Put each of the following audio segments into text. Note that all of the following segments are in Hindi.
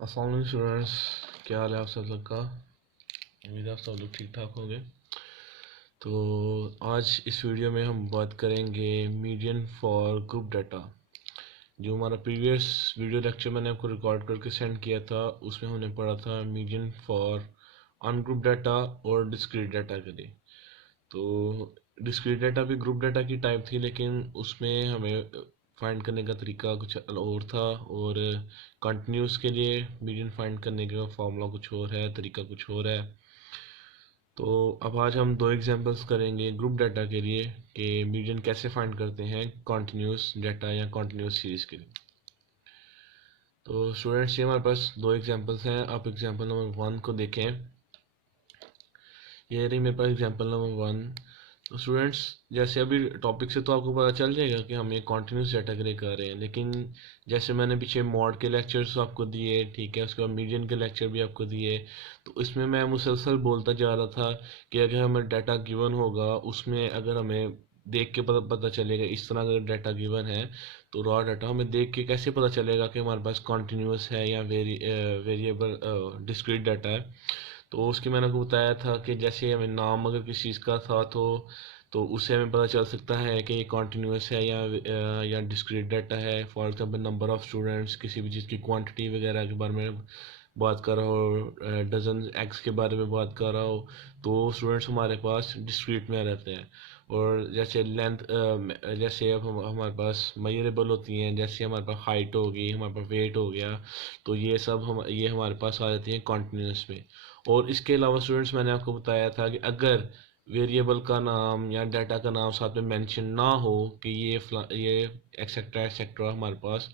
अस्सलाम वालेकुम स्टूडेंट्स, क्या हाल है आप सब लोग का। उम्मीद है आप सब लोग ठीक ठाक होंगे। तो आज इस वीडियो में हम बात करेंगे मीडियन फॉर ग्रुप डाटा। जो हमारा प्रीवियस वीडियो लेक्चर मैंने आपको रिकॉर्ड करके सेंड किया था, उसमें हमने पढ़ा था मीडियन फॉर अनग्रुप डाटा और डिस्क्रीट डाटा के लिए। तो डिस्क्रीट डाटा भी ग्रुप डाटा की टाइप थी, लेकिन उसमें हमें फाइंड करने का तरीका कुछ और था, और कंटिन्यूस के लिए मीडियन फाइंड करने का फॉर्मूला कुछ और है, तरीका कुछ और है। तो अब आज हम दो एग्जांपल्स करेंगे ग्रुप डाटा के लिए कि मीडियन कैसे फाइंड करते हैं कंटिन्यूस डाटा या कंटिन्यूस सीरीज के लिए। तो स्टूडेंट्स, ये हमारे पास दो एग्जांपल्स हैं। आप एग्जांपल नंबर 1 को देखें। ये रही मेरे पास एग्जांपल नंबर 1। तो स्टूडेंट्स, जैसे अभी टॉपिक से तो आपको पता चल जाएगा कि हम ये कॉन्टिन्यूस डाटा के लिए कर रहे हैं, लेकिन जैसे मैंने पीछे मॉड के लेक्चर्स आपको दिए, ठीक है, उसके बाद मीडियन के लेक्चर भी आपको दिए। तो इसमें मैं मुसलसल बोलता जा रहा था कि अगर हमें डाटा गिवन होगा, उसमें अगर हमें देख के पता चलेगा, इस तरह अगर डाटा गिवन है तो रॉ डाटा हमें देख के कैसे पता चलेगा कि हमारे पास कॉन्टिन्यूस है या वेरिएबल डिस्क्रीट डाटा है। तो उसकी मैंने आपको बताया था कि जैसे हमें नाम अगर किसी चीज़ का था तो उससे हमें पता चल सकता है कि ये कॉन्टिन्यूस है या डिस्क्रीट डाटा है। For example number of students, किसी भी चीज़ की क्वांटिटी वगैरह के बारे में बात कर रहा हो, डजन एक्स के बारे में बात कर रहा हो, तो स्टूडेंट्स हमारे पास डिस्क्रीट में रहते हैं। और जैसे लेंथ, जैसे अब हमारे पास मेजरेबल होती हैं, जैसे हमारे पास हाइट होगी, हमारे पास वेट हो गया, तो ये हमारे पास आ जाती हैं कॉन्टिन्यूस में। और इसके अलावा स्टूडेंट्स, मैंने आपको बताया था कि अगर वेरिएबल का नाम या डाटा का नाम साथ में मेंशन ना हो कि ये एक्सेट्रा एक्सेट्रा हमारे पास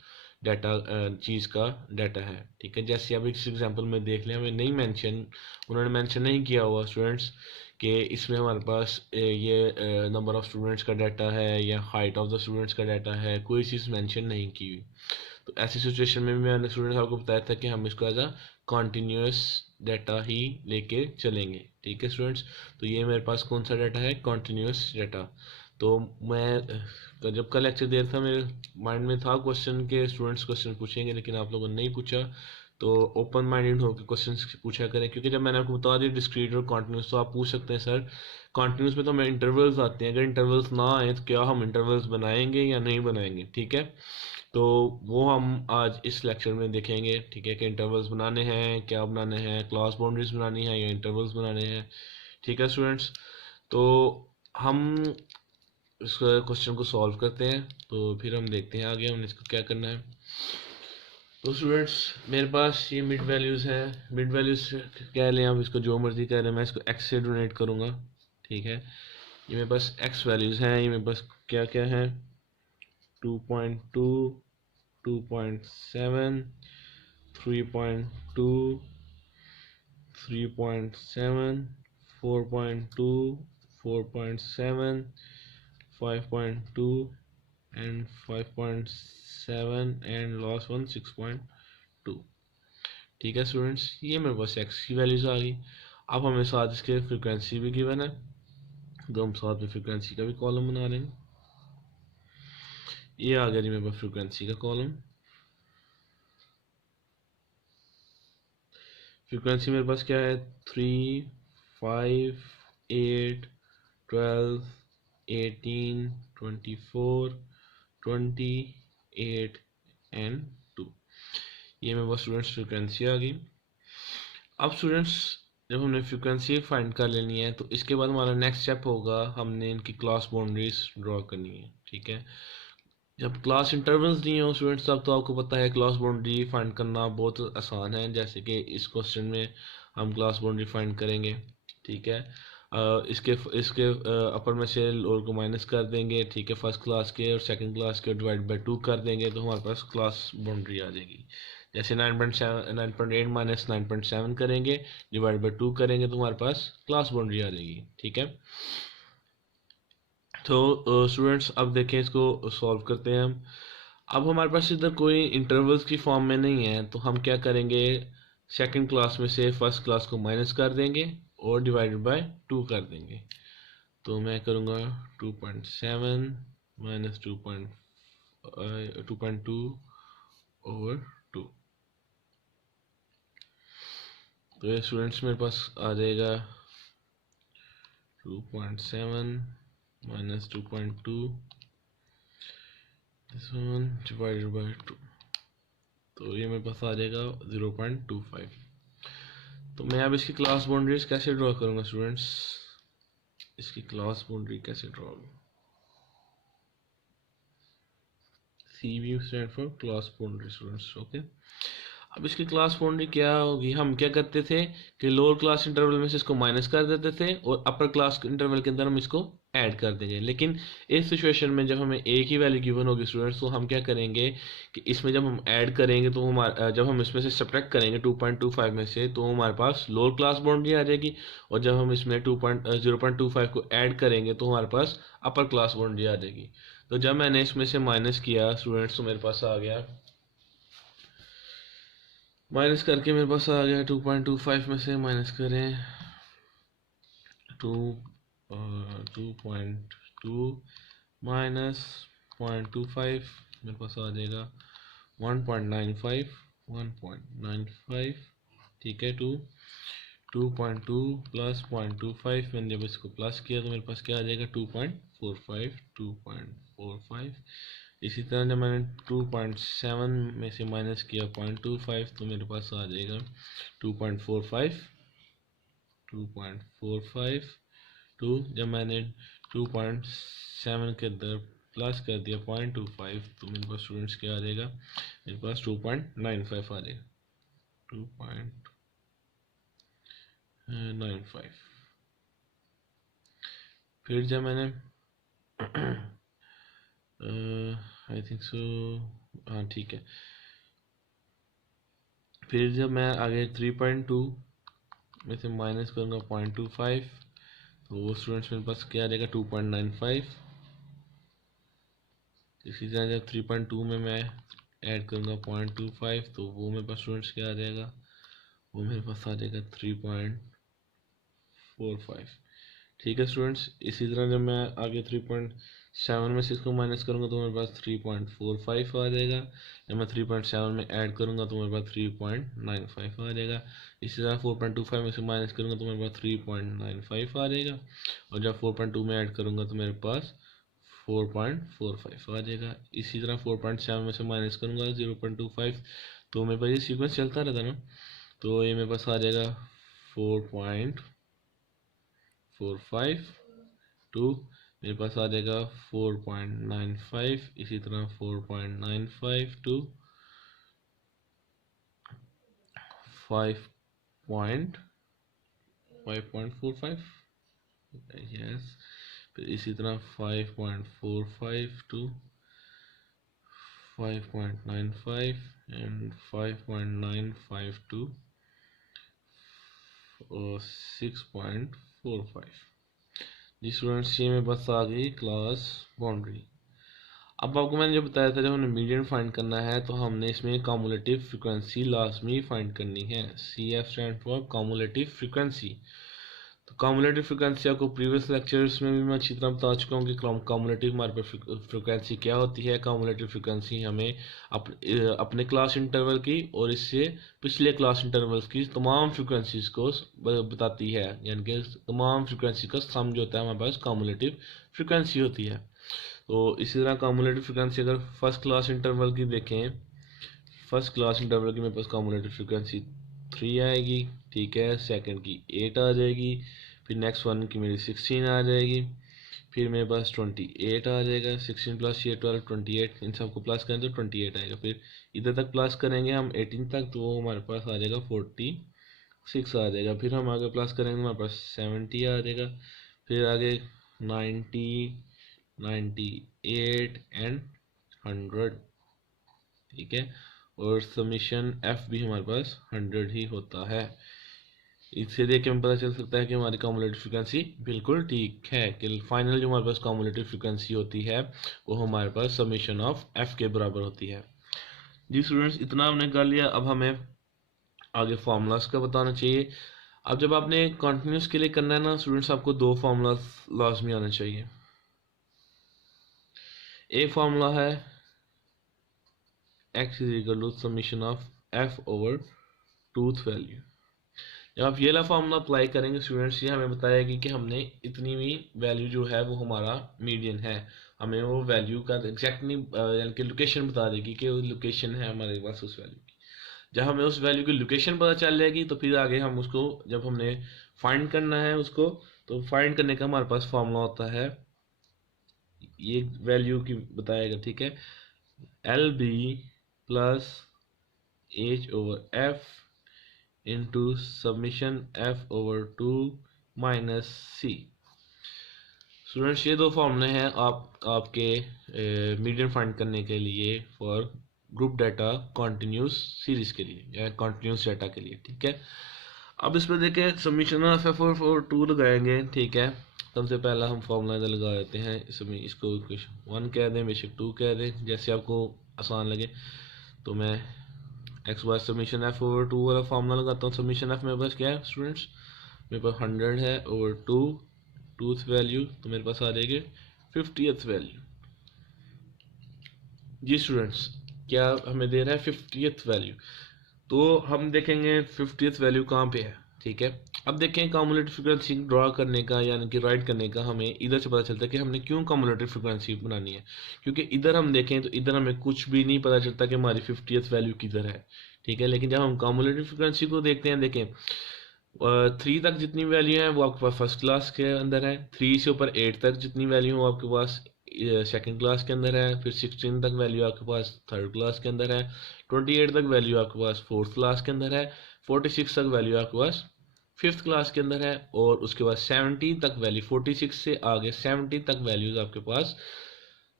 डाटा चीज़ का डाटा है, ठीक है। जैसे अब इस एग्जांपल में देख लें, हमें नहीं मेंशन उन्होंने मेंशन नहीं किया हुआ स्टूडेंट्स कि इसमें हमारे पास ये नंबर ऑफ़ स्टूडेंट्स का डाटा है या हाइट ऑफ द स्टूडेंट्स का डाटा है, कोई चीज़ मेंशन नहीं की हुई। तो ऐसी सिचुएशन में भी मैंने स्टूडेंट्स आपको बताया था कि हम इसको एज अ कॉन्टिन्यूस डाटा ही लेके चलेंगे, ठीक है स्टूडेंट्स। तो ये मेरे पास कौन सा डाटा है, कॉन्टिन्यूस डाटा। तो मैं जब का लेक्चर दे रहा था, मेरे माइंड में था क्वेश्चन के स्टूडेंट्स क्वेश्चन पूछेंगे, लेकिन आप लोगों ने नहीं पूछा। तो ओपन माइंडेड होकर क्वेश्चंस पूछा करें, क्योंकि जब मैंने आपको बता दिया डिस्क्रीट और कॉन्टिन्यूस, तो आप पूछ सकते हैं सर कॉन्टिन्यूस में तो हमें इंटरवल्स आते हैं, अगर इंटरवल्स ना आए तो क्या हम इंटरवल्स बनाएंगे या नहीं बनाएंगे, ठीक है। तो वो हम आज इस लेक्चर में देखेंगे, ठीक है, कि इंटरवल्स बनाने हैं, क्या बनाने हैं, क्लास बाउंड्रीज बनानी है या इंटरवल्स बनाने हैं, ठीक है स्टूडेंट्स। तो हम इस क्वेश्चन को सॉल्व करते हैं, तो फिर हम देखते हैं आगे हमने इसको क्या करना है। तो स्टूडेंट्स, मेरे पास ये मिड वैल्यूज़ है। मिड वैल्यूज़ कह लें आप इसको, जो मर्जी कह लें, मैं इसको एक्स से डोनेट करूँगा, ठीक है। ये मेरे पास एक्स वैल्यूज़ हैं। ये मेरे पास क्या क्या है, 2.2, 2.7, 3.2, 3.7, 4.2, 4.7, 5.2 and 5.7 and last one 6.2, ठीक है स्टूडेंट्स। ये मेरे पास एक्स की वैल्यूज आ गई। अब हमें साथ इसके फ्रीक्वेंसी भी गिवन है, तो हम साथ में फ्रीक्वेंसी का भी कॉलम बना लेंगे। ये आ गया जी मेरे पास फ्रीक्वेंसी का कॉलम। फ्रीक्वेंसी मेरे पास क्या है, 3, 5, 8, 12, 18, 24, 28 एंड 2। ये मेरे पास स्टूडेंट्स फ्रीक्वेंसी आ गई। अब स्टूडेंट्स, जब हमने फ्रीक्वेंसी फाइंड कर लेनी है, तो इसके बाद हमारा नेक्स्ट स्टेप होगा, हमने इनकी क्लास बाउंड्रीज ड्रॉ करनी है, ठीक है। जब क्लास इंटरवल्स नहीं हो स्टूडेंट्स, तब तो आपको पता है क्लास बाउंड्री फाइंड करना बहुत आसान है। जैसे कि इस क्वेश्चन में हम क्लास बाउंड्री फाइंड करेंगे, ठीक है। इसके इसके अपर में से लोअर को माइनस कर देंगे, ठीक है, फर्स्ट क्लास के और सेकंड क्लास के डिवाइड बाई 2 कर देंगे, तो हमारे पास क्लास बाउंड्री आ जाएगी। जैसे 9.8 माइनस 9.7 करेंगे, डिवाइड बाई 2 करेंगे, तो हमारे पास क्लास बाउंड्री आ जाएगी, ठीक है। तो स्टूडेंट्स, अब देखें, इसको सॉल्व करते हैं हम। अब हमारे पास इधर कोई इंटरवल्स की फॉर्म में नहीं है, तो हम क्या करेंगे, सेकंड क्लास में से फर्स्ट क्लास को माइनस कर देंगे और डिवाइडेड बाय 2 कर देंगे। तो मैं करूँगा 2.7 माइनस 2.2 ओवर 2, तो ये स्टूडेंट्स मेरे पास आ जाएगा 2.7 minus 2.2 this one divided by 2, तो ये मेरे पास आ जाएगा 0.25। तो मैं अब इसकी क्लास बाउंड्रीज कैसे ड्रॉ करूँगा स्टूडेंट्स, इसकी क्लास बाउंड्री कैसे draw, CB stand for class boundary students, okay. अब इसकी क्लास बाउंड्री क्या होगी, हम क्या करते थे कि लोअर क्लास इंटरवल में से इसको माइनस कर देते थे और अपर क्लास इंटरवल के अंदर हम इसको ऐड कर देंगे। लेकिन इस सिचुएशन में जब हमें एक ही वैल्यू गिवन होगी स्टूडेंट्स, तो हम क्या करेंगे कि इसमें जब हम ऐड करेंगे तो हमारा, जब हम इसमें से सब्ट्रैक्ट करेंगे 2.25 में से, तो हमारे पास लोअर क्लास बाउंड्री आ जाएगी, और जब हम इसमें 0.25 को ऐड करेंगे तो हमारे पास अपर क्लास बाउंड्री आ जाएगी। तो जब मैंने इसमें से माइनस किया स्टूडेंट्स, तो मेरे पास आ गया, माइनस करके मेरे पास आ गया 2.25 में से माइनस करें 2.2 माइनस 0.25, मेरे पास आ जाएगा 1.95, ठीक है। 2.2 प्लस 0.25, मैंने जब इसको प्लस किया तो मेरे पास क्या आ जाएगा 2.45। इसी तरह जब मैंने 2.7 में से माइनस किया 0.25, तो मेरे पास आ जाएगा 2.45। टू जब मैंने 2.7 के अंदर प्लस कर दिया 0.25, तो मेरे पास स्टूडेंट्स क्या आ जाएगा, मेरे पास 2.95 आ जाएगा, 2.95। फिर जब मैंने आई थिंक सो, हाँ ठीक है, फिर जब मैं आगे 3.2 में से माइनस करूँगा 0.25, तो वो स्टूडेंट्स मेरे पास क्या आ जाएगा 2.95। इसी तरह जब 3.2 में मैं ऐड करूँगा 0.25, तो वो मेरे पास स्टूडेंट्स क्या आ जाएगा, वो मेरे पास आ जाएगा 3.45, ठीक है स्टूडेंट्स। इसी तरह जब मैं आगे 3.7 में से इसको माइनस करूँगा तो मेरे पास 3.45 आ जाएगा। जब मैं 3.7 में ऐड करूँगा तो मेरे पास 3.95 आ जाएगा। इसी तरह 4.25 में से माइनस करूँगा तो मेरे पास 3.95 आ जाएगा, और जब 4.2 में ऐड करूँगा तो मेरे पास 4.45 आ जाएगा। इसी तरह 4.7 में से माइनस करूँगा 0.25, तो मेरे पास ये सीक्वेंस चलता रहता ना, तो ये मेरे पास आ जाएगा 4.45 टू, मेरे पास आ जाएगा 4.95। इसी तरह 4.95 टू 5.45, यस। फिर इसी तरह 5.45 टू 5.95 एंड 5.95 टू 6.45। जी स्टूडेंट्स, ये मेरे पास आ गई क्लास बाउंड्री। अब आपको मैंने जो बताया था, जब हमें मीडियन फाइंड करना है तो हमने इसमें कम्युलेटिव फ्रीक्वेंसी लाजमी फाइंड करनी है। CF stand for cumulative frequency. तो कम्युलेटिव फ्रीक्वेंसी आपको प्रीवियस लेक्चर्स में भी मैं अच्छी तरह बता चुका हूँ कि कम्युलेटिव हमारे पास फ्रीक्वेंसी क्या होती है। कम्युलेटिव फ्रीक्वेंसी हमें अपने क्लास इंटरवल की और इससे पिछले क्लास इंटरवल्स की तमाम फ्रीक्वेंसीज को बताती है, यानी कि तमाम फ्रीक्वेंसी का सम जो होता है हमारे पास कम्युलेटिव फ्रीक्वेंसी होती है। तो इसी तरह कम्युलेटिव फ्रीक्वेंसी अगर फर्स्ट क्लास इंटरवल की देखें, फर्स्ट क्लास इंटरवल की मेरे पास कम्युलेटिव फ्रीक्वेंसी 3 आएगी, ठीक है। सेकंड की 8 आ जाएगी, फिर नेक्स्ट वन की मेरी 16 आ जाएगी, फिर मेरे पास 28 आ जाएगा। 16 प्लस ये 12 28, इन सबको प्लस करें तो 28 आएगा। फिर इधर तक प्लस करेंगे हम 18 तक, तो वो हमारे पास आ जाएगा 46 आ जाएगा। फिर हम आगे प्लस करेंगे हमारे पास 70 आ जाएगा। फिर आगे 90, 98 एंड 100, ठीक है। और समीशन एफ भी हमारे पास 100 ही होता है। इससे देख के हमें पता चल सकता है कि हमारी कम्युलेटिव फ्रीक्वेंसी बिल्कुल ठीक है, कि फाइनल जो हमारे पास कम्युलेटिव फ्रीक्वेंसी होती है वो हमारे पास समीशन ऑफ एफ के बराबर होती है। जी स्टूडेंट्स, इतना हमने कर लिया। अब हमें आगे फार्मूलाज का बताना चाहिए। अब जब आपने कॉन्टिन्यूस के लिए करना है ना स्टूडेंट्स, आपको दो फार्मूलाज लाजमी आना चाहिए। एक फार्मूला है x is equal to summation of f over tooth value. जब आप ये वाला फॉर्मूला अप्लाई करेंगे स्टूडेंट्स, ये हमें बताएगी कि हमने इतनी भी वैल्यू जो है वो हमारा मीडियन है, हमें वो वैल्यू का एग्जैक्टली यानी कि लोकेशन बता देगी कि वो लोकेशन है हमारे पास उस वैल्यू की। जब हमें उस वैल्यू की लोकेशन पता चल जाएगी तो फिर आगे हम उसको जब हमने फाइंड करना है उसको, तो फाइंड करने का हमारे पास फॉर्मूला होता है, ये वैल्यू की बताएगा, ठीक है, L B plus H over F into summation F over two minus C. Students ये दो फॉर्मूले हैं आपके मीडियन फाइंड करने के लिए for group data continuous series के लिए या कॉन्टिन्यूस डाटा के लिए, ठीक है। अब इसमें देखें summation of F over two लगाएंगे, ठीक है। सबसे पहला हम फॉर्मूला इधर लगा देते हैं, इसमें इसको इक्वेशन 1 कह दें, बेशक 2 कह दें, जैसे आपको आसान लगे। तो मैं X bar summation F over two वाला फार्मूला लगाता हूँ। सबमिशन एफ मेरे पास क्या है स्टूडेंट्स, मेरे पास 100 है ओवर टू, टूथ वैल्यू तो मेरे पास आ जाएगी 50th वैल्यू। जी स्टूडेंट्स, क्या हमें दे रहा है 50th वैल्यू, तो हम देखेंगे 50th वैल्यू कहाँ पे है, ठीक है। अब देखें कॉमुलेटिव फ्रीक्वेंसी ड्रा करने का यानी कि राइट करने का हमें इधर से पता चलता है कि हमने क्यों कॉमुलेटिव फ्रीक्वेंसी बनानी है, क्योंकि इधर हम देखें तो इधर हमें कुछ भी नहीं पता चलता कि हमारी 50th वैल्यू किधर है, ठीक है। लेकिन जब हम कॉमुलेटिव फ्रीक्वेंसी को देखते हैं, देखें 3 तक जितनी वैल्यू है वो आपके पास फर्स्ट क्लास के अंदर है, 3 से ऊपर 8 तक जितनी वैल्यू है आपके पास सेकंड क्लास के अंदर है, फिर 16 तक वैल्यू आपके पास थर्ड क्लास के अंदर है, 28 तक वैल्यू आपके पास फोर्थ क्लास के अंदर है, 46 तक वैल्यू आपके पास फिफ्थ क्लास के अंदर है, और उसके बाद 70 तक वैल्यू 46 से आगे 70 तक वैल्यूज आपके पास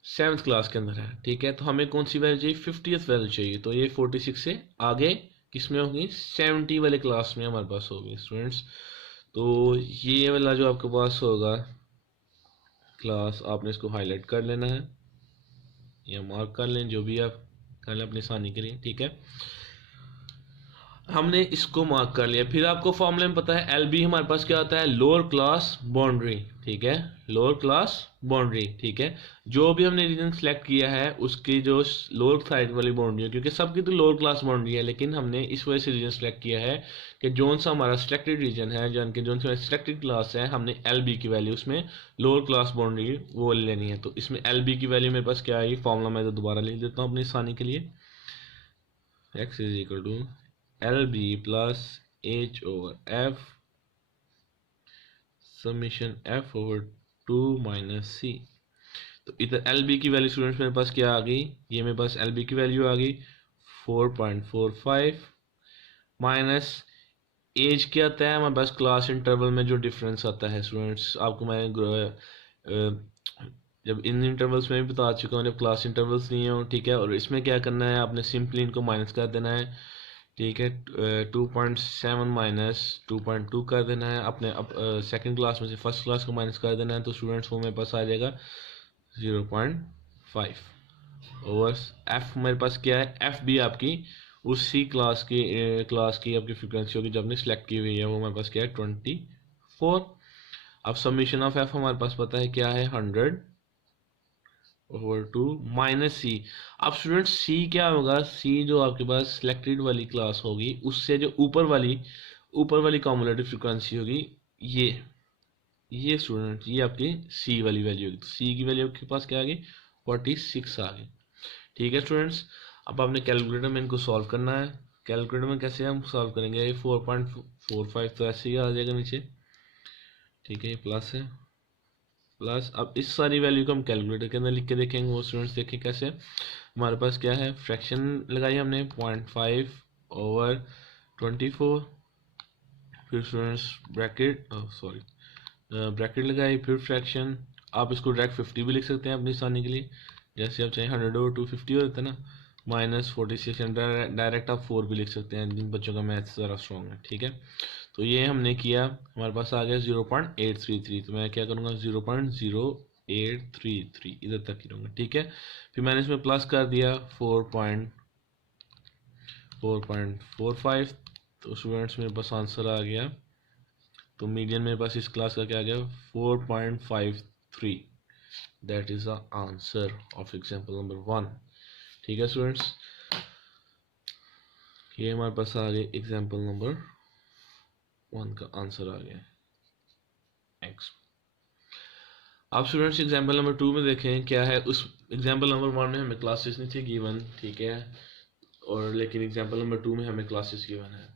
सेवन्थ क्लास के अंदर है, ठीक है। तो हमें कौन सी वैल्यू चाहिए, 50th वैल्यू चाहिए, तो ये 46 से आगे किसमें होगी, 70 वाले क्लास में हमारे पास होगी स्टूडेंट्स। तो ये वाला जो आपके पास होगा क्लास, आपने इसको हाईलाइट कर लेना है या मार्क कर लें, जो भी आप कर लें अपनी आसानी के लिए, ठीक है। हमने इसको मार्क कर लिया। फिर आपको फॉर्मूले में पता है एल बी हमारे पास क्या आता है, लोअर क्लास बाउंड्री, ठीक है, लोअर क्लास बाउंड्री, ठीक है। जो भी हमने रीजन सेलेक्ट किया है उसकी जो लोअर साइड वाली बाउंड्री है, क्योंकि सबकी तो लोअर क्लास बाउंड्री है, लेकिन हमने इस वजह से रीजन सेलेक्ट किया है कि जोन सा हमारा सिलेक्टेड रीजन है, जो कि जोन सा सिलेक्टेड क्लास है, हमने एल बी की वैल्यू उसमें लोअर क्लास बाउंड्री वो लेनी है। तो इसमें एल बी की वैल्यू मेरे पास क्या है, फॉर्मूला मैं दोबारा लिख देता हूँ अपनी आसानी के लिए, X is equal to L B plus H over F summation F over two minus C. तो इधर एल बी की वैल्यू स्टूडेंट्स मेरे पास क्या आ गई, ये मेरे पास एल बी की वैल्यू आ गई 4.45 माइनस एज क्या आता है हमारे पास क्लास इंटरवल में जो डिफरेंस आता है स्टूडेंट्स, आपको मैं जब इन इंटरवल्स में भी बता चुका हूँ, जब क्लास इंटरवल्स नहीं हो, ठीक है। और इसमें क्या करना है, आपने सिंपली इनको माइनस कर देना है, ठीक है। 2.7 माइनस 2.2 कर देना है, अपने अब सेकेंड क्लास में से फर्स्ट क्लास को माइनस कर देना है, तो स्टूडेंट्स वो मेरे पास आ जाएगा 0.5 ओवर एफ। मेरे पास क्या है, एफ भी आपकी उसी क्लास की आपकी फ्रिक्वेंसी होगी जो आपने सेलेक्ट की हुई है, वो मेरे पास क्या है 24। अब सबमिशन ऑफ एफ हमारे पास पता है क्या है 100 ओवर टू माइनस सी। अब स्टूडेंट सी क्या होगा, सी जो आपके पास सिलेक्टेड वाली क्लास होगी उससे जो ऊपर वाली कॉमुलेटिव फ्रिक्वेंसी होगी, ये स्टूडेंट ये आपकी सी वाली वैल्यू होगी। तो सी की वैल्यू आपके पास क्या आ गई 46 आ गई, ठीक है स्टूडेंट्स। अब आपने कैलकुलेटर में इनको सॉल्व करना है। कैलकुलेटर में कैसे हम सॉल्व करेंगे, 4.45 तो ऐसे ही आ जाएगा नीचे, ठीक है, ये प्लस है प्लस। अब इस सारी वैल्यू को हम कैलकुलेटर के अंदर लिख के देखेंगे, वो स्टूडेंट्स देखें कैसे। हमारे पास क्या है, फ्रैक्शन लगाई हमने 0.5 ओवर 24, फिर स्टूडेंट्स ब्रैकेट सॉरी ब्रैकेट लगाई, फिर फ्रैक्शन। आप इसको डायरेक्ट 50 भी लिख सकते हैं अपनी आसानी के लिए, जैसे आप चाहें 100 ओवर 250 हो जाता है ना, माइनस 46, डायरेक्ट आप 4 भी लिख सकते हैं, जिन बच्चों का मैथ्स ज़रा स्ट्रॉन्ग है, ठीक है। तो ये हमने किया, हमारे पास आ गया 0.833, तो मैं क्या करूँगा 0.0833 इधर तक ही रहूँगा, ठीक है। फिर मैंने इसमें प्लस कर दिया 4.45, तो स्टूडेंट्स मेरे पास आंसर आ गया। तो मीडियन मेरे पास इस क्लास का क्या आ गया 4.53, that is the answer of example number 1, ठीक है स्टूडेंट्स। ये हमारे पास आ गए एग्जाम्पल नंबर 1 का आंसर आ गया x। आप स्टूडेंट्स एग्जाम्पल नंबर 2 में देखें क्या है। उस एग्जाम्पल नंबर 1 में हमें क्लासेस नहीं थी गिवन, ठीक है, और लेकिन एग्जाम्पल नंबर 2 में हमें क्लासेस गिवन है।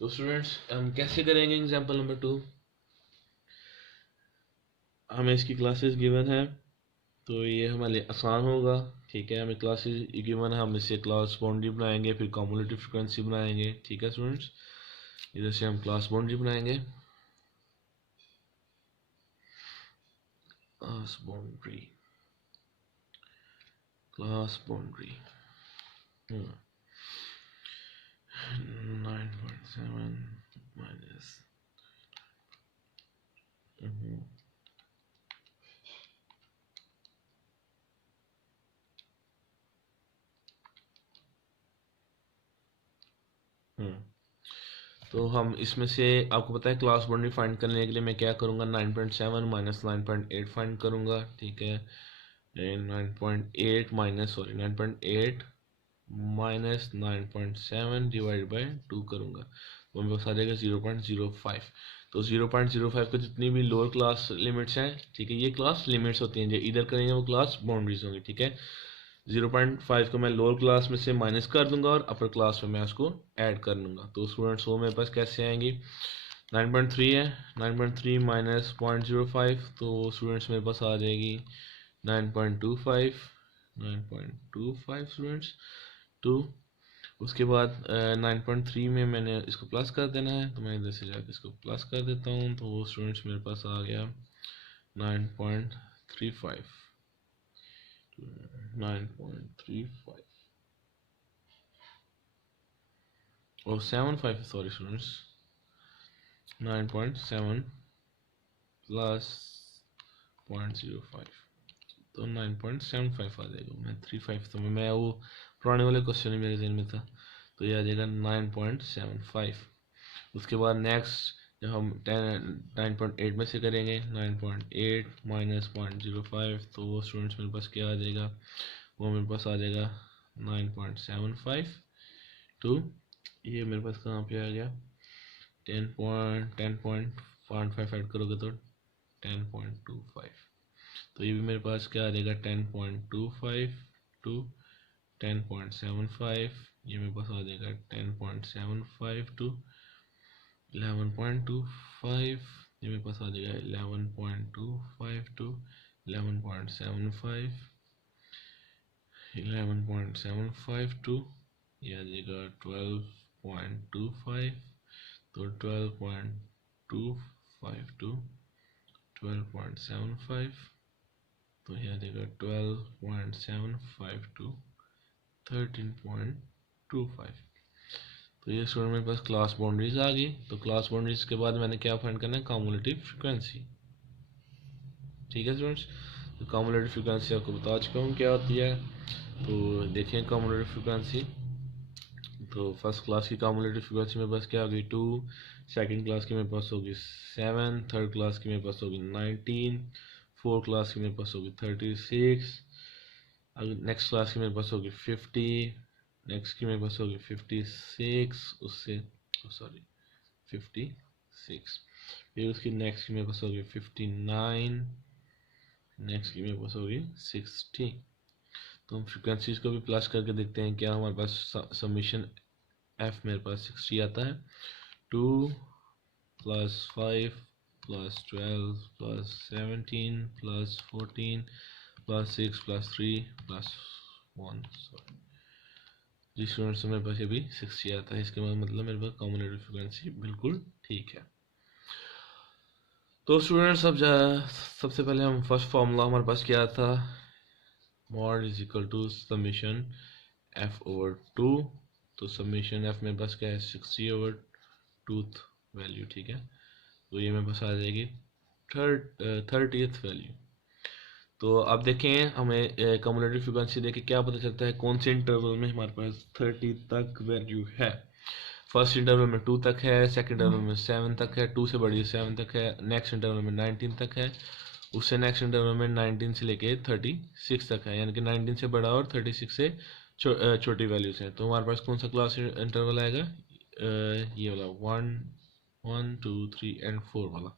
तो स्टूडेंट्स हम कैसे करेंगे एग्जाम्पल नंबर 2। हमें इसकी क्लासेस गिवन है तो ये हमारे लिए आसान होगा, ठीक है। हमें क्लासेस गिवन है, हम इससे क्लास बाउंड्री बनाएंगे, फिर कम्युलेटिव फ्रीक्वेंसी बनाएंगे, ठीक है स्टूडेंट्स। इधर से हम क्लास बाउंड्री बनाएंगे, class boundary, class boundary 9.7 minus तो हम इसमें से आपको पता है क्लास बाउंड्री फाइंड करने के लिए मैं क्या करूँगा, 9.7 माइनस 9.8 फाइंड करूँगा, ठीक है। 9.8 माइनस 9.8 माइनस 9.7 डिवाइड बाई 2 करूँगा, तो मेरे पास आ जाएगा 0.05। तो 0.05 को जितनी भी लोअर क्लास लिमिट्स हैं, ठीक है, ये क्लास लिमिट्स होती हैं, जो इधर करेंगे वो क्लास बाउंड्रीज होंगी, ठीक है। 0.5 को मैं लोअर क्लास में से माइनस कर दूंगा और अपर क्लास में मैं उसको ऐड कर लूँगा। तो स्टूडेंट्स वो मेरे पास कैसे आएंगी, 9.3 है, 9.3 माइनस 0.05, तो स्टूडेंट्स मेरे पास आ जाएगी 9.25, 9.25 स्टूडेंट्स 2। उसके बाद 9.3 में मैंने इसको प्लस कर देना है, तो मैं इधर से जाकर इसको प्लस कर देता हूँ, तो वो स्टूडेंट्स मेरे पास आ गया 9.35, 9.35 और 75, सॉरी स्टूडेंट्स 9.7 प्लस 0.05, तो 9.75 आ जाएगा। मैं 35 तो मैं वो पुराने वाले क्वेश्चन मेरे जहन में था, तो ये आ जाएगा 9.75। उसके बाद नेक्स्ट जब हम 9.8 में से करेंगे, 9.8 माइनस 0.05, तो वो स्टूडेंट्स मेरे पास क्या आ जाएगा, वो मेरे पास आ जाएगा 9.75 टू, ये मेरे पास कहाँ पे आ गया, 10.5 ऐड करोगे तो 10.25, तो ये भी मेरे पास क्या आ जाएगा 10.25 टू 10.75, ये मेरे पास आ जाएगा 10.75 टू 11.25, ये मेरे पास आ जाएगा 11.25 टू 11.75, 11.75 टू ये आ जाएगा 12.25, तो 12.25 टू 12.75, तो ये आ जाएगा 12.75 टू 13.25। तो ये स्टूडेंट मेरे पास क्लास बाउंड्रीज आ गई। तो क्लास बाउंड्रीज के बाद मैंने क्या फाइंड करना है, कम्युलेटिव फ्रीक्वेंसी, ठीक है स्टूडेंट्स। तो कम्युलेटिव फ्रीक्वेंसी आपको बता चुका हूँ क्या होती है। तो देखिए कम्युलेटिव फ्रीक्वेंसी, तो फर्स्ट क्लास की कम्युलेटिव फ्रीक्वेंसी मेरे पास क्या होगी 2, सेकंड क्लास की मेरे पास होगी 7, थर्ड क्लास की मेरे पास होगी 19, फोर्थ क्लास की मेरे पास होगी 36, नेक्स्ट क्लास की मेरे पास होगी 50, नेक्स्ट की मेरे पास होगी 56, उससे सॉरी 56, फिर उसकी नेक्स्ट की मेरे पास होगी 59, नेक्स्ट की मेरे पास होगी 60। तो हम फ्रिक्वेंसीज को भी प्लस करके देखते हैं क्या हमारे पास समीशन एफ मेरे पास 60 आता है। 2 plus 5 plus 12 plus 17 plus 14 plus 6 plus 3 plus 1, sorry जी स्टूडेंट्स, मेरे पास ये भी 60 आता है। इसके मतलब मेरे पास कम्युलेटिव फ्रीक्वेंसी बिल्कुल ठीक है। तो स्टूडेंट्स अब सबसे पहले हम फर्स्ट फार्मूला हमारे पास क्या था, mod is equal to summation F over 2। तो समीशन एफ मेरे पास क्या है 60 ओवर टूथ वैल्यू, ठीक है। तो ये मेरे पास आ जाएगी 30th वैल्यू। तो अब देखें हमें कम्युलेटिव फ्रीक्वेंसी देख के क्या पता चलता है कौन से इंटरवल में हमारे पास 30 तक वैल्यू है। फर्स्ट इंटरवल में 2 तक है, सेकंड इंटरवल में 7 तक है, 2 से बड़ी 7 तक है, नेक्स्ट इंटरवल में 19 तक है, उससे नेक्स्ट इंटरवल में 19 से लेके 36 तक है, यानी कि 19 से बड़ा और 36 से छोटी वैल्यूज हैं। तो हमारे पास कौन सा क्लास इंटरवल आएगा, ये वाला 1 1 2 3 एंड 4 वाला,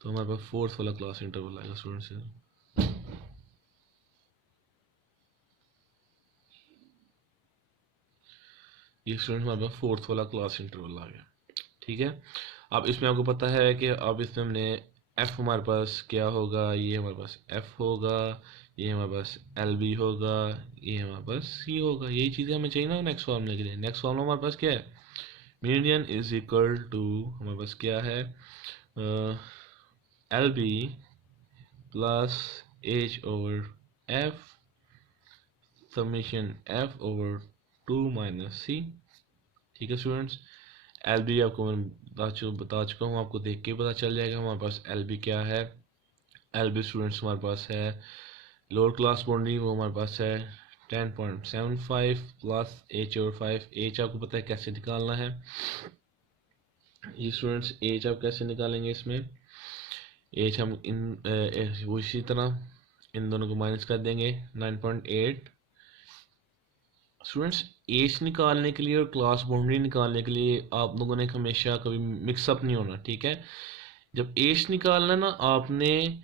तो हमारे पास फोर्थ वाला क्लास इंटरवल आएगा स्टूडेंट्स। ये स्टूडेंट हमारे पास फोर्थ वाला क्लास इंटरवल आ गया, ठीक है। अब इसमें आपको पता है कि अब इसमें हमने एफ हमारे पास क्या होगा, ये हमारे पास एफ होगा, ये हमारे पास एल बी होगा, ये हमारे पास सी होगा। यही चीज़ें हमें चाहिए ना नेक्स्ट फॉर्मूले के लिए। नेक्स्ट फॉर्मूला हमारे पास क्या है, मीडियन इज इक्वल टू हमारे पास क्या है, L B plus H over F summation F over 2 minus C, ठीक है स्टूडेंट्स। एल बी आपको मैं बता चुका हूँ, आपको देख के पता चल जाएगा हमारे पास एल बी क्या है। एल बी स्टूडेंट्स हमारे पास है लोअर क्लास बाउंड्री, वो हमारे पास है 10.75 प्लस एच और 5। एच आपको पता है कैसे निकालना है, ये स्टूडेंट्स एच आप कैसे निकालेंगे, इसमें एच हम वो इसी तरह इन दोनों को माइनस कर देंगे 9.8। स्टूडेंट्स एज निकालने के लिए और क्लास बाउंड्री निकालने के लिए आप लोगों ने हमेशा कभी मिक्सअप नहीं होना, ठीक है। जब एज निकालना ना, आपने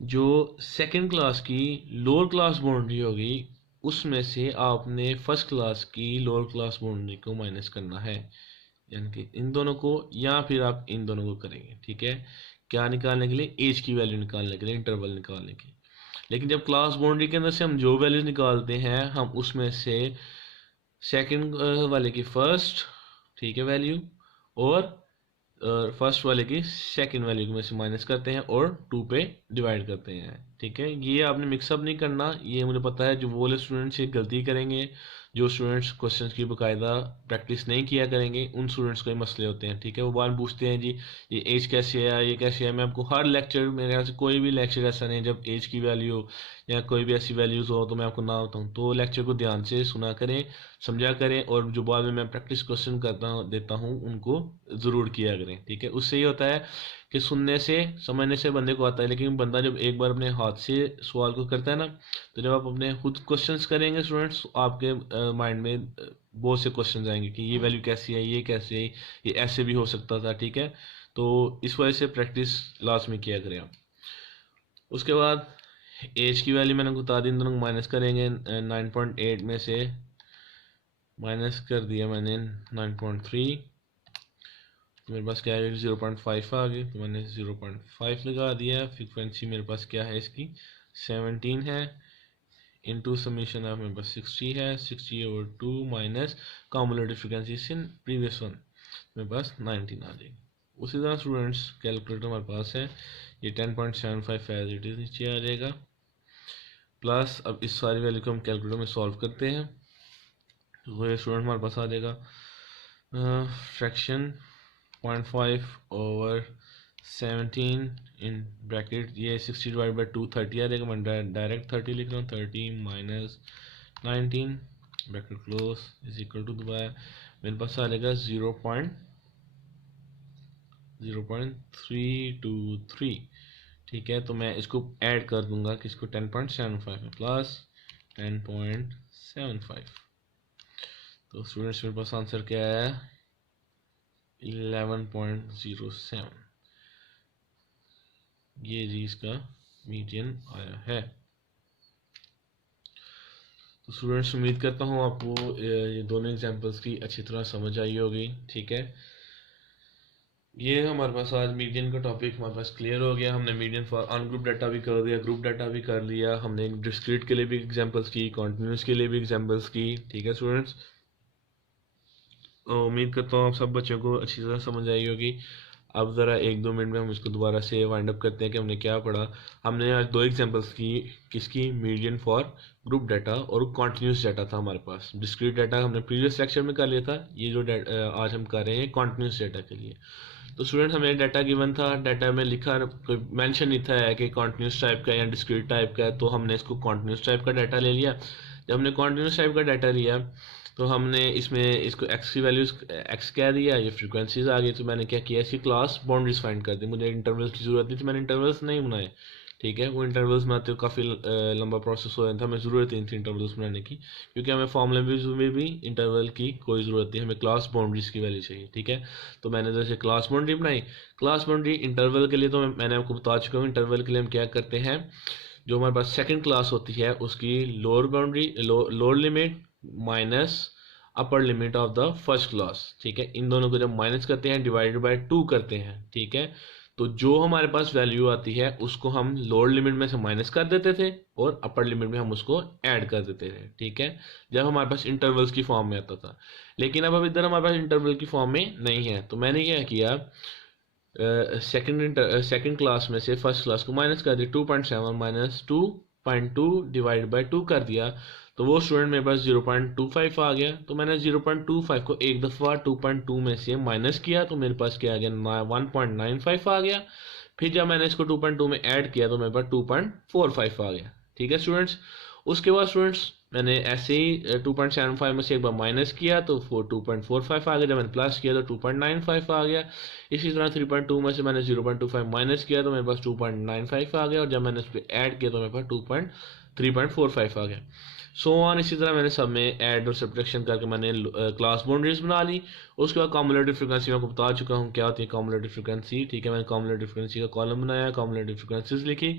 जो सेकंड क्लास की लोअर क्लास बाउंड्री होगी उसमें से आपने फर्स्ट क्लास की लोअर क्लास बाउंड्री को माइनस करना है, यानी कि इन दोनों को, या फिर आप इन दोनों को करेंगे, ठीक है। क्या निकालने के लिए, एज की वैल्यू निकालने के लिए, इंटरवल निकालने की। लेकिन जब क्लास बाउंड्री के अंदर से हम जो वैल्यूज निकालते हैं, हम उसमें से सेकंड वाले की फर्स्ट, ठीक है, वैल्यू, और फर्स्ट वाले की सेकंड वैल्यू में से माइनस करते हैं और 2 पे डिवाइड करते हैं, ठीक है। ये आपने मिक्सअप नहीं करना, ये मुझे पता है जो वो वाले स्टूडेंट्स ये गलती करेंगे, जो स्टूडेंट्स क्वेश्चंस की बाकायदा प्रैक्टिस नहीं किया करेंगे, उन स्टूडेंट्स को ही मसले होते हैं, ठीक है। वो बार पूछते हैं जी ये एज कैसे है, ये कैसे है। मैं आपको हर लेक्चर, मेरे ख्याल से कोई भी लेक्चर ऐसा नहीं जब एज की वैल्यू या कोई भी ऐसी वैल्यूज़ हो तो मैं आपको ना बताऊँ। तो लेक्चर को ध्यान से सुना करें, समझा करें, और जो बाद में मैं प्रैक्टिस क्वेश्चन देता हूँ उनको ज़रूर किया करें, ठीक है। उससे ये होता है कि सुनने से समझने से बंदे को आता है, लेकिन बंदा जब एक बार अपने हाथ से सवाल को करता है ना, तो जब आप अपने खुद क्वेश्चंस करेंगे स्टूडेंट्स, आपके माइंड में बहुत से क्वेश्चंस आएंगे कि ये वैल्यू कैसी है, ये कैसे है, ये ऐसे भी हो सकता था, ठीक है। तो इस वजह से प्रैक्टिस लाजमी किया करें आप। उसके बाद एज की वैल्यू मैंने बता दी, इन दोनों को माइनस करेंगे। 9.8 में से माइनस कर दिया मैंने 9.3, तो मेरे पास क्या है 0.5 आ गई, तो मैंने 0.5 लगा दिया। फ्रीक्वेंसी मेरे पास क्या है इसकी 17 है, इनटू समीशन ऑफ मेरे पास 60 है, 60/2 minus cumulative frequency in previous one, मेरे पास 19 आ जाएगी। उसी तरह स्टूडेंट्स कैलकुलेटर हमारे पास है, ये 10.75 एज इट इज नीचे आ जाएगा, प्लस अब इस सारी वैल्यू को हम कैलकुलेटर में सॉल्व करते हैं, तो ये स्टूडेंट हमारे पास आ जाएगा फ्रैक्शन 0.5/17 इन ब्रैकेट, ये 60/2 30 आ जाएगा। मैं डायरेक्ट 30 लिख रहा हूँ, 30 minus 19 bracket close is equal to दोबारा मेरे पास आ जाएगा 0.0323, ठीक है। तो मैं इसको ऐड कर दूंगा किसको 10.75 में प्लस 10.75, तो स्टूडेंट्स मेरे पास आंसर क्या है 11.07, ये जी इसका मीडियन आया है। तो स्टूडेंट्स उम्मीद करता हूँ आपको ये दोनों एग्जांपल्स की अच्छी तरह समझ आई होगी, ठीक है। ये हमारे पास आज मीडियन का टॉपिक हमारे पास क्लियर हो गया। हमने मीडियन फॉर अनग्रुप डाटा भी कर दिया, ग्रुप डाटा भी कर लिया, हमने डिस्क्रीट के लिए भी एग्जांपल्स की, कॉन्टिन्यूस के लिए भी एग्जांपल्स की, ठीक है स्टूडेंट्स। उम्मीद करता हूँ आप सब बच्चों को अच्छी तरह समझ आई होगी। अब ज़रा 1-2 मिनट में हम इसको दोबारा से वाइंड अप करते हैं कि हमने क्या पढ़ा। हमने आज 2 एग्जांपल्स की, किसकी, मीडियन फॉर ग्रुप डाटा और कॉन्टिन्यूस डाटा था हमारे पास। डिस्क्रीट डाटा हमने प्रीवियस लेक्चर में कर लिया था, ये जो आज हम कर रहे हैं कॉन्टिन्यूस डाटा के लिए। तो स्टूडेंट हमें डाटा गिवन था, डाटा में लिखा कोई मेंशन नहीं था है कि कॉन्टिन्यूस टाइप का या डिस्क्रीट टाइप का है, तो हमने इसको कॉन्टिन्यूस टाइप का डाटा ले लिया। जब हमने कॉन्टिन्यूस टाइप का डाटा लिया तो हमने इसमें इसको एक्स की वैल्यूज एक्स कह दिया, ये फ्रीक्वेंसीज आ गई, तो मैंने क्या किया इसकी क्लास बाउंड्रीज फाइंड कर दी। मुझे इंटरवल्स की ज़रूरत नहीं थी, मैंने इंटरवल्स नहीं बनाए, ठीक है। वो इंटरवल्स बनाते हुए काफ़ी लंबा प्रोसेस हो जाता है, हमें ज़रूरत नहीं थी इंटरवल्स बनाने की, क्योंकि हमें फॉर्मूले में भी इंटरवल की कोई ज़रूरत नहीं, हमें क्लास बाउंड्रीज की वैल्यू चाहिए। ठीक है, तो मैंने जैसे क्लास बाउंड्री बनाई, क्लास बाउंड्री इंटरवल के लिए तो मैंने आपको बता चुका हूँ। इंटरवल के लिए हम क्या करते हैं, जो हमारे पास सेकंड क्लास होती है उसकी lower boundary lower limit minus upper limit of the first class. ठीक है, इन दोनों को जब माइनस करते हैं डिवाइडेड बाय 2 करते हैं। ठीक है, तो जो हमारे पास वैल्यू आती है उसको हम लोअर लिमिट में से माइनस कर देते थे और अपर लिमिट में हम उसको ऐड कर देते थे। ठीक है, जब हमारे पास इंटरवल्स की फॉर्म में आता था। लेकिन अब इधर हमारे पास इंटरवल की फॉर्म में नहीं है, तो मैंने क्या किया, सेकंड क्लास में से फर्स्ट क्लास को माइनस कर दिया, 2.7 माइनस 2.2 डिवाइड बाय 2 कर दिया, तो वो स्टूडेंट मेरे पास 0.25 आ गया। तो मैंने 0.25 को एक दफ़ा 2.2 में से माइनस किया, तो मेरे पास क्या आ गया, 1.95 आ गया। फिर जब मैंने इसको 2.2 में ऐड किया तो मेरे पास 2.45 आ गया। ठीक है स्टूडेंट्स, उसके बाद स्टूडेंट्स मैंने ऐसे ही 2.75 में से एक बार माइनस किया तो 2.45 आ गया, जब मैंने प्लस किया तो 2.95 आ गया। इसी तरह 3.2 में से मैंने 0.25 माइनस किया तो मेरे पास 2.95 आ गया, और जब मैंने उस पर ऐड किया तो मेरे पास 3.45 आ गया। सो ऑन, इसी तरह मैंने सब में ऐड और सब्ट्रैक्शन करके मैंने क्लास बाउंड्रीज बना ली। उसके बाद कॉम्युलेटिव फ्रीक्वेंसी मैं आपको बता चुका हूँ क्या होती है कॉम्युलेटिव फ्रीक्वेंसी। ठीक है, मैंने कॉम्युलेटिव फ्रीक्वेंसी का कॉलम बनाया, कॉम्युलेटिव फ्रीक्वेंसीज लिखी।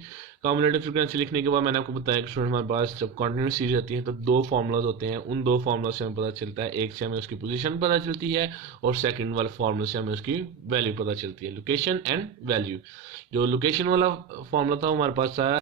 कॉम्युलेटिव फ्रीक्वेंसी लिखने के बाद मैंने आपको बताया कि हमारे पास जब कॉन्टिन्यूस सीरीज आती है तो 2 फार्मूलाज होते हैं, उन 2 फार्मूला से हमें पता चलता है, एक से हमें उसकी पोजीशन पता चलती है और सेकंड वाले फार्मूला से हमें उसकी वैल्यू पता चलती है, लोकेशन एंड वैल्यू। जो लोकेशन वाला फार्मूला था हमारे पास था